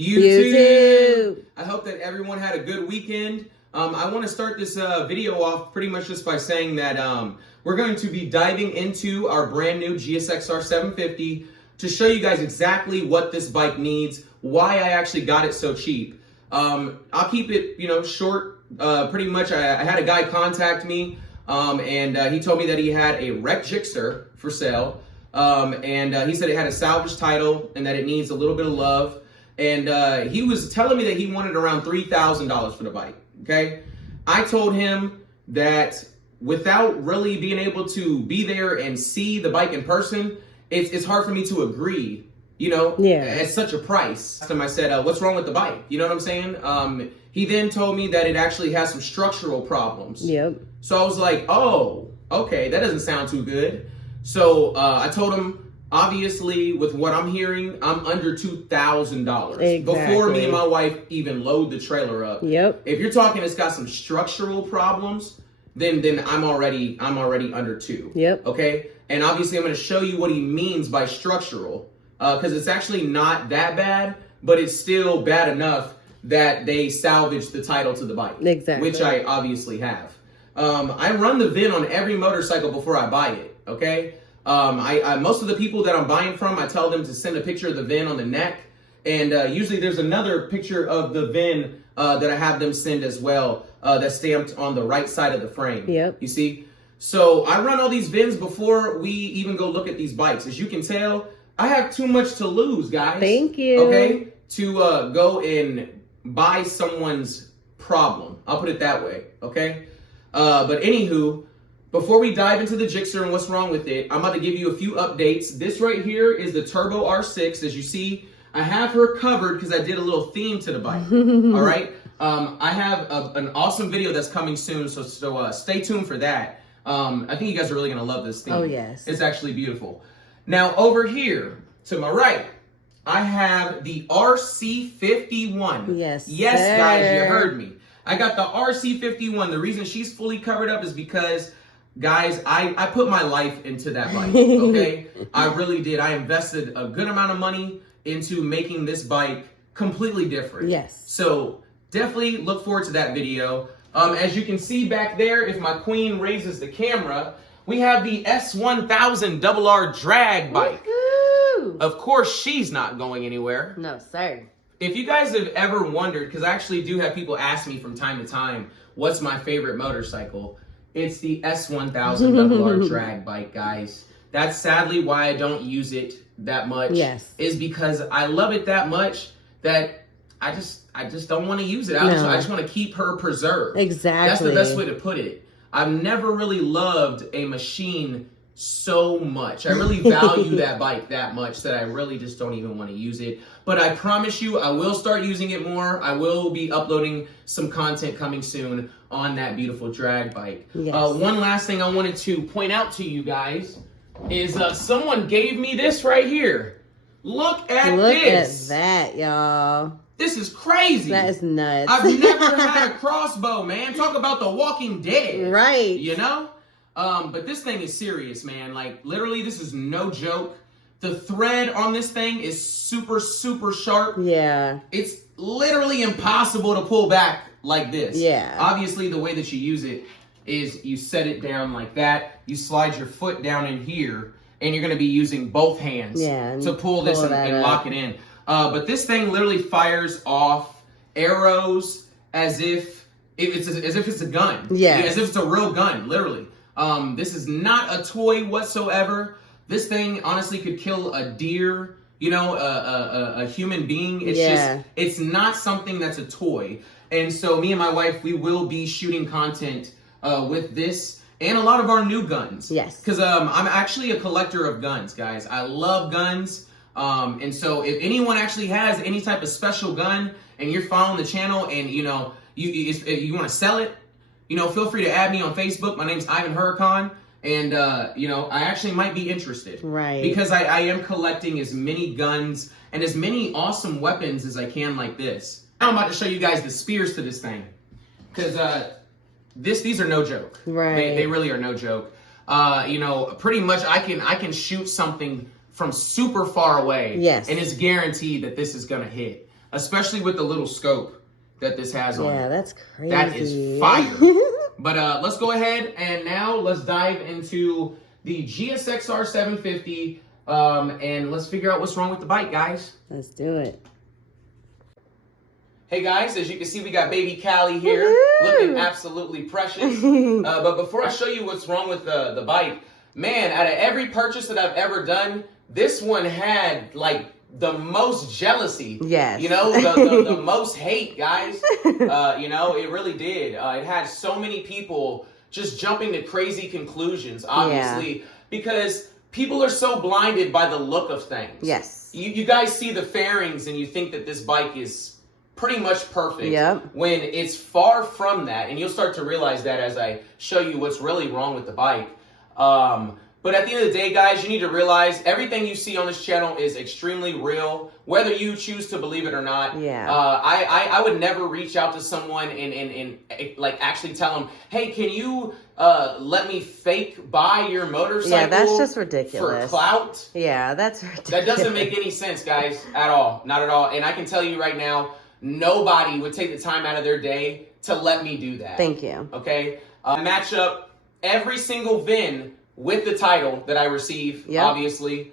YouTube. I hope that everyone had a good weekend. I want to start this video off pretty much just by saying that we're going to be diving into our brand new GSXR750 to show you guys exactly what this bike needs, why I actually got it so cheap. I'll keep it, short. Pretty much, I had a guy contact me, and he told me that he had a wrecked Gixxer for sale, and he said it had a salvage title and that it needs a little bit of love. And he was telling me that he wanted around $3,000 for the bike. Okay, I told him that without really being able to be there and see the bike in person, it's hard for me to agree, at such a price. I said, what's wrong with the bike? You know what I'm saying? He then told me that it actually has some structural problems. Yep. So I was like, oh, okay, that doesn't sound too good. So I told him, obviously, with what I'm hearing, I'm under $2,000 Exactly. before me and my wife even load the trailer up. Yep. If you're talking it's got some structural problems, then I'm already under $2,000. Yep. Okay. And obviously, I'm going to show you what he means by structural, because it's actually not that bad, but it's still bad enough that they salvaged the title to the bike. Exactly. Which I obviously have. I run the VIN on every motorcycle before I buy it. Okay. Most of the people that I'm buying from, I tell them to send a picture of the VIN on the neck. And usually there's another picture of the VIN that I have them send as well, that's stamped on the right side of the frame. Yep. You see? So I run all these VINs before we even go look at these bikes. As you can tell, I have too much to lose, guys. Thank you. Okay? To go and buy someone's problem. I'll put it that way. Okay? But anywho, before we dive into the Gixxer and what's wrong with it, I'm about to give you a few updates. This right here is the Turbo R6. As you see, I have her covered because I did a little theme to the bike. All right? I have an awesome video that's coming soon, so stay tuned for that. I think you guys are really going to love this theme. Oh, yes. It's actually beautiful. Now, over here, to my right, I have the RC51. Yes, Yes, sir. guys, you heard me. I got the RC51. The reason she's fully covered up is because, guys, I put my life into that bike, okay? I really did. I invested a good amount of money into making this bike completely different. Yes. So definitely look forward to that video. As you can see back there, if my queen raises the camera, we have the S1000 RR drag bike. Woo-hoo! Of course, she's not going anywhere. No, sir. If you guys have ever wondered, because I actually do have people ask me from time to time, what's my favorite motorcycle? It's the S1000 RR drag bike, guys. That's sadly why I don't use it that much. Yes. Is because I love it that much that I just don't want to use it. I just want to keep her preserved. Exactly. That's the best way to put it. I've never really loved a machine so much. I really value that bike that much that I really just don't even want to use it. But I promise you, I will start using it more. I will be uploading some content coming soon on that beautiful drag bike. Yes. One last thing I wanted to point out to you guys is someone gave me this right here. Look at this. Look at that, y'all. This is crazy. That is nuts. I've never had a crossbow, man. Talk about The Walking Dead. Right. But this thing is serious, man. Like, literally, this is no joke. The thread on this thing is super, super sharp. Yeah. It's literally impossible to pull back like this. Yeah. Obviously, the way that you use it is you set it down like that. You slide your foot down in here, and you're going to be using both hands to pull this and lock it in. But this thing literally fires off arrows as if it's a gun. Yeah. As if it's a real gun, literally. This is not a toy whatsoever. This thing honestly could kill a deer, a human being. It's not something that's a toy. And so me and my wife, we will be shooting content with this and a lot of our new guns. Yes. Because I'm actually a collector of guns, guys. I love guns. And so if anyone actually has any type of special gun and you're following the channel and, you want to sell it, feel free to add me on Facebook. My name's Ivan Huracan. And, I actually might be interested. Right. Because I am collecting as many guns and as many awesome weapons as I can like this. Now I'm about to show you guys the spears to this thing. Because these are no joke. Right. They really are no joke. Pretty much I can shoot something from super far away. Yes. And it's guaranteed that this is going to hit. especially with the little scope that this has on it. Yeah, that's crazy. That is fire. But let's go ahead and now let's dive into the GSXR750 and let's figure out what's wrong with the bike, guys. Let's do it. Hey guys, as you can see, we got baby Callie here, looking absolutely precious. But before I show you what's wrong with the bike, man, out of every purchase that I've ever done, this one had like the most jealousy. Yes. You know, the most hate, guys. You know, it really did. It had so many people just jumping to crazy conclusions, obviously, because people are so blinded by the look of things. Yes. You guys see the fairings and you think that this bike is pretty much perfect, when it's far from that, and you'll start to realize that as I show you what's really wrong with the bike. But at the end of the day, guys, you need to realize everything you see on this channel is extremely real, whether you choose to believe it or not. I would never reach out to someone and like actually tell them, hey, can you let me fake buy your motorcycle? Yeah, that's just ridiculous. For clout? Yeah, that's ridiculous. That doesn't make any sense, guys, at all. Not at all. And I can tell you right now, nobody would take the time out of their day to let me do that. Thank you. Okay? Match up every single VIN with the title that I receive, obviously.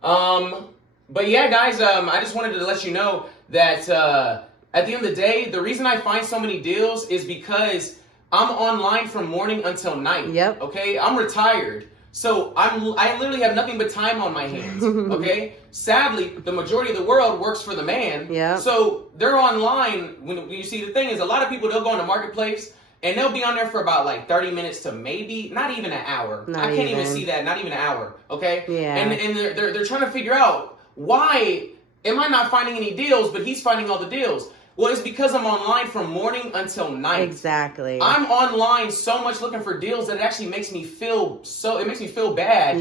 But yeah, guys, I just wanted to let you know that at the end of the day, the reason I find so many deals is because I'm online from morning until night. Okay? I'm retired. So I literally have nothing but time on my hands, okay? Sadly, the majority of the world works for the man. So they're online. When you see, the thing is, a lot of people, they'll go on the marketplace and they'll be on there for about like 30 minutes to maybe not even an hour. I can't even see that, not even an hour, okay? And they're trying to figure out, why am I not finding any deals, but he's finding all the deals? Well, it's because I'm online from morning until night. Exactly. I'm online so much looking for deals that it actually makes me feel it makes me feel bad.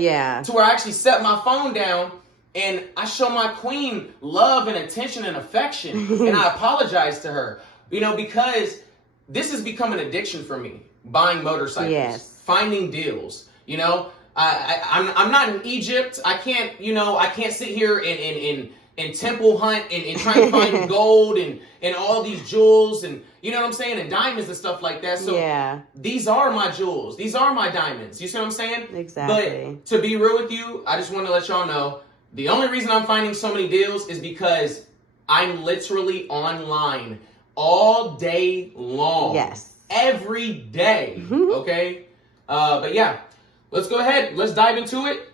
To where I actually set my phone down and I show my queen love and attention and affection. And I apologize to her. You know, because this has become an addiction for me. Buying motorcycles. Finding deals. You know, I'm not in Egypt. I can't, you know, I can't sit here and temple hunt and try to find gold and all these jewels and, you know what I'm saying, and diamonds and stuff like that. So these are my jewels. These are my diamonds. You see what I'm saying? Exactly. But to be real with you, I just want to let y'all know, the only reason I'm finding so many deals is because I'm literally online all day long. Every day. Okay? But yeah, let's go ahead. Let's dive into it,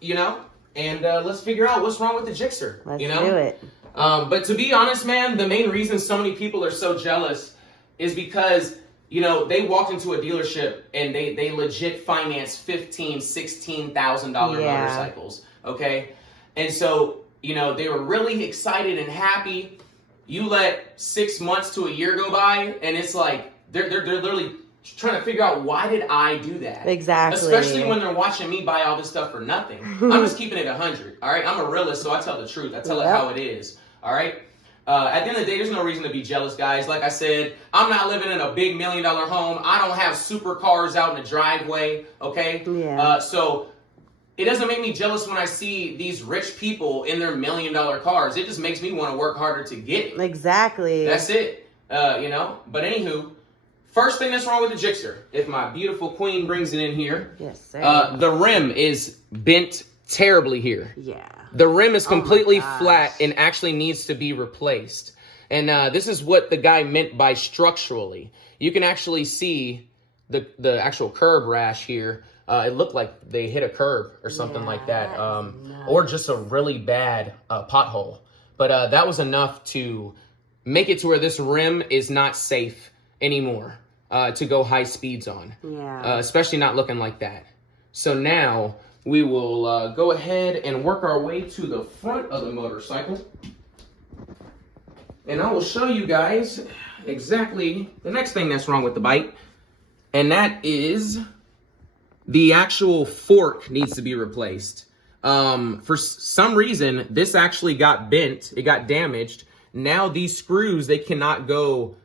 you know? And let's figure out what's wrong with the Gixxer. Let's do it. But to be honest, man, the main reason so many people are so jealous is because, you know, they walked into a dealership and they legit financed $15,000, $16,000 motorcycles. Okay? And so, you know, they were really excited and happy. You let 6 months to a year go by, and it's like they're literally trying to figure out, why did I do that? Especially when they're watching me buy all this stuff for nothing. I'm just keeping it 100. All right, I'm a realist, so I tell the truth. I tell it how it is. All right. At the end of the day, there's no reason to be jealous, guys. Like I said, I'm not living in a big $1 million home. I don't have supercars out in the driveway. Okay. So it doesn't make me jealous when I see these rich people in their $1 million cars. It just makes me want to work harder to get it. That's it. You know. But anywho. First thing that's wrong with the Gixxer, if my beautiful queen brings it in here, the rim is bent terribly here. The rim is completely flat and actually needs to be replaced. And this is what the guy meant by structurally. You can actually see the actual curb rash here. It looked like they hit a curb or something like that, or just a really bad pothole. But that was enough to make it to where this rim is not safe anymore to go high speeds on, especially not looking like that. So now we will go ahead and work our way to the front of the motorcycle, and I will show you guys exactly the next thing that's wrong with the bike, and that is the actual fork needs to be replaced. For some reason, this actually got bent. It got damaged. Now these screws, they cannot go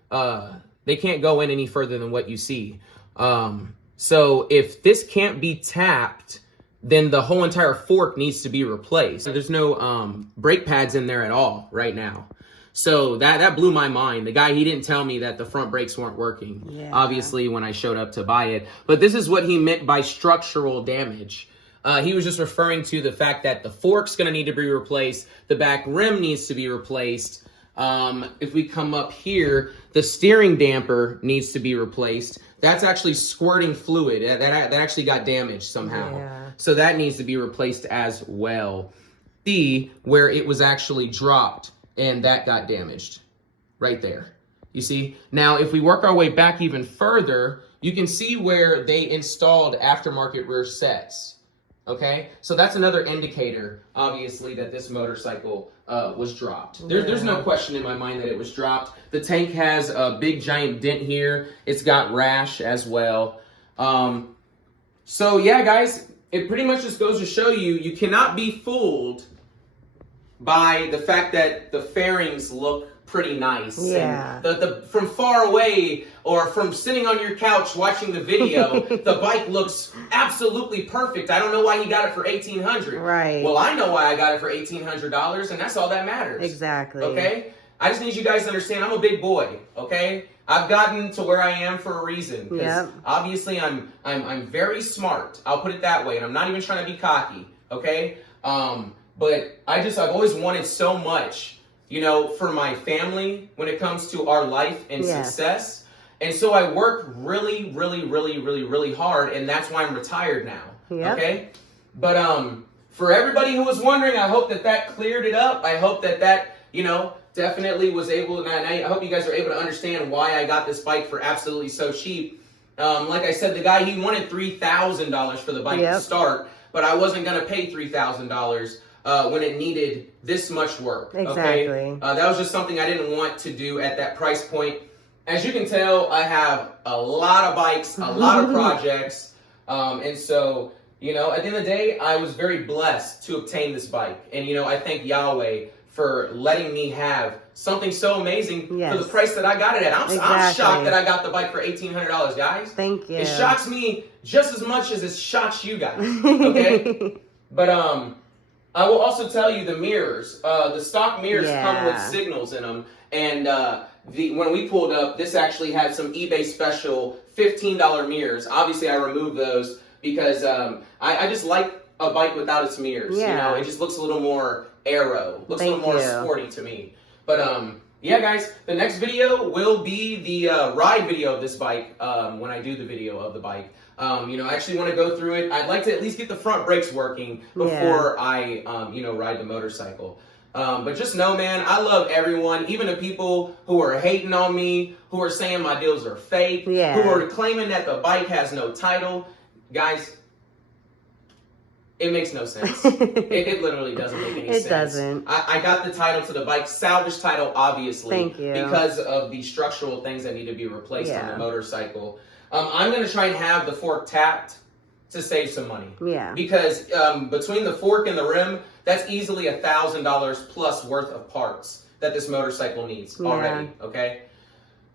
they can't go in any further than what you see. So if this can't be tapped, then the whole entire fork needs to be replaced. There's no brake pads in there at all right now. So that blew my mind. The guy, he didn't tell me that the front brakes weren't working, Yeah. obviously, when I showed up to buy it. But this is what he meant by structural damage. He was just referring to the fact that the fork's going to need to be replaced. The back rim needs to be replaced. If we come up here, the steering damper needs to be replaced. That's actually squirting fluid. That actually got damaged somehow. Yeah. So that needs to be replaced as well. See where it was actually dropped and that got damaged right there. You see? Now, if we work our way back even further, you can see where they installed aftermarket rear sets. Okay? So that's another indicator, obviously, that this motorcycle was dropped. There's no question in my mind that it was dropped. The tank has a big giant dent here. It's got rash as well. So yeah, guys, it pretty much just goes to show you, you cannot be fooled by the fact that the fairings look pretty nice. Yeah. And from far away or from sitting on your couch watching the video, the bike looks absolutely perfect. I don't know why he got it for $1,800. Right. Well, I know why I got it for $1,800, and that's all that matters. Exactly. Okay? I just need you guys to understand I'm a big boy, okay? I've gotten to where I am for a reason. Because obviously I'm very smart. I'll put it that way, and I'm not even trying to be cocky, okay? But I've always wanted so much, you know, for my family when it comes to our life and success. And so I work really, really, really, really, really hard, and that's why I'm retired now. Okay? But for everybody who was wondering, I hope that cleared it up. I hope that, you know, definitely was able, and I hope you guys are able to understand why I got this bike for absolutely so cheap. Like I said, the guy, he wanted $3,000 for the bike to start, but I wasn't going to pay $3,000 when it needed this much work. Exactly. Okay? That was just something I didn't want to do at that price point. As you can tell, I have a lot of bikes, a lot of projects, and so, you know, at the end of the day, I was very blessed to obtain this bike. And, you know, I thank Yahweh for letting me have something so amazing for the price that I got it at. I'm shocked that I got the bike for $1,800, guys. Thank you. It shocks me just as much as it shocks you guys, okay? But I will also tell you the mirrors. The stock mirrors come with signals in them. And when we pulled up, this actually had some eBay special $15 mirrors. Obviously, I removed those because I just like a bike without its mirrors. You know, it just looks a little more aero. Looks a little more sporty to me. But yeah, guys, the next video will be the ride video of this bike when I do the video of the bike. You know, I actually want to go through it. I'd like to at least get the front brakes working before I, you know, ride the motorcycle. But just know, man, I love everyone, even the people who are hating on me, who are saying my deals are fake, who are claiming that the bike has no title. Guys, it makes no sense. It literally doesn't make any sense. It doesn't. I got the title to the bike, salvage title, obviously. Thank you. Because of the structural things that need to be replaced on the motorcycle. I'm going to try and have the fork tapped to save some money. Yeah. Because between the fork and the rim, that's easily $1,000 plus worth of parts that this motorcycle needs already. Okay?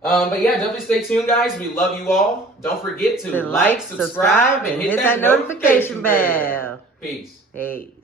But yeah, definitely stay tuned, guys. We love you all. Don't forget to like, subscribe, and hit that notification bell. Peace. Hey.